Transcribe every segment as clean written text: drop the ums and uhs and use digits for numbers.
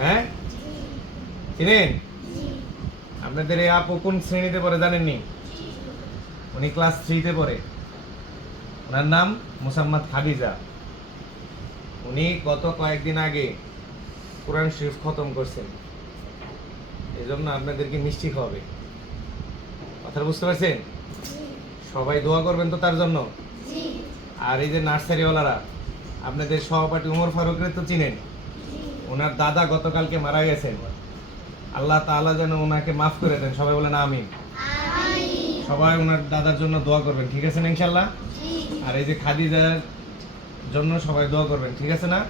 হ্যাঁ চিনেন? আপনাদের এই আপু কোন শ্রেণীতে পড়ে জানেননি? উনি ক্লাস 3-তে পড়ে। ওনার নাম মুসাম্মদ খাদিজা। উনি গত কয়েকদিন আগে কোরআন শরীফ খতম করছেন। এই জন্য আপনাদেরকে মিষ্টি খাওয়াবে। কথা বুঝতে পারছেন? সবাই দোয়া করবেন তো তার জন্য। আর এই যে নার্সারিওয়ালারা, আপনাদের সহপাঠী উমর ফারুকরে তো চিনেন। ওনার দাদা গতকালকে মারা গেছেন। আল্লাহ তাআলা যেন ওনাকে মাফ করে দেন। সবাই বলেন আমিন। সবাই ওনার দাদার জন্য দোয়া করবেন, ঠিক আছে না ইনশাল্লাহ? আর এই যে খাদিজার জন্য সবাই দোয়া করবেন, ঠিক আছে না?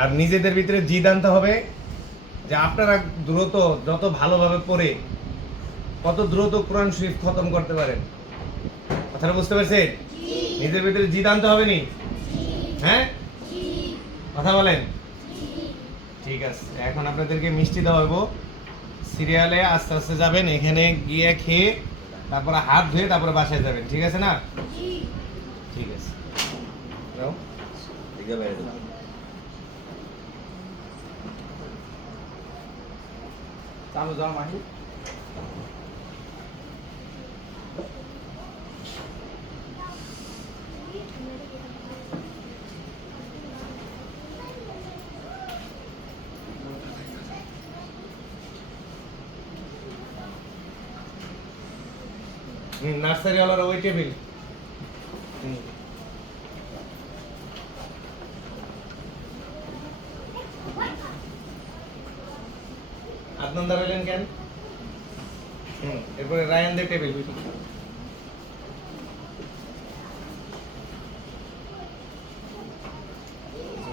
আর নিজেদের ভিতরে জিদ আনতে হবে যে আপনারা দ্রুত, যত ভালোভাবে পড়ে কত দ্রুত কোরআন শরীফ খতম করতে পারেন। কথাটা বুঝতে পারছেন? নিজের ভিতরে জিদ আনতে হবে নি? হ্যাঁ, কথা বলেন। ঠিক আছে, এখন আপনাদেরকে মিষ্টি দেওয়া হইব। সিরিয়ালে আস্তে আস্তে যাবেন, এখানে গিয়ে খেয়ে তারপরে হাত ধুয়ে তারপরে বাসায় যাবেন, ঠিক আছে না? ঠিক আছে। নাও। চালু যাও মাহি। নার্সারিওয়ালার ওই টেবিল। আদনান দাঁড়ালেন কেন? এরপরে রায়ানদের টেবিল।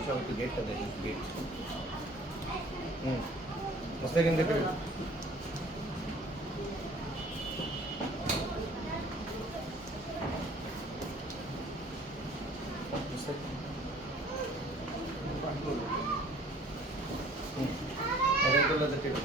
সব একটু গেটটা দেখুন, গেট। মুস্তাকিনদের টেবিল। টেবিল